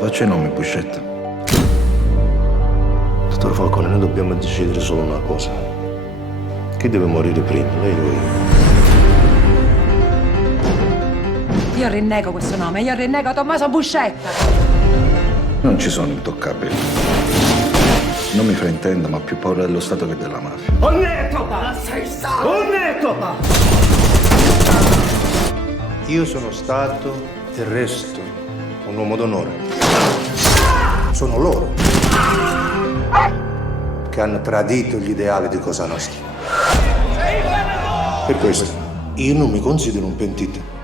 Faccia i nomi, Buscetta. Dottor Falcone, noi dobbiamo decidere solo una cosa. Chi deve morire prima, lei o io? Io rinnego questo nome, io rinnego Tommaso Buscetta. Non ci sono intoccabili. Non mi fraintenda, ma ho più paura dello Stato che della mafia. Onnetopa! Sei stato! Onnetopa! Io sono stato e resto un uomo d'onore. Sono loro che hanno tradito gli ideali di Cosa Nostra. Per questo io non mi considero un pentito.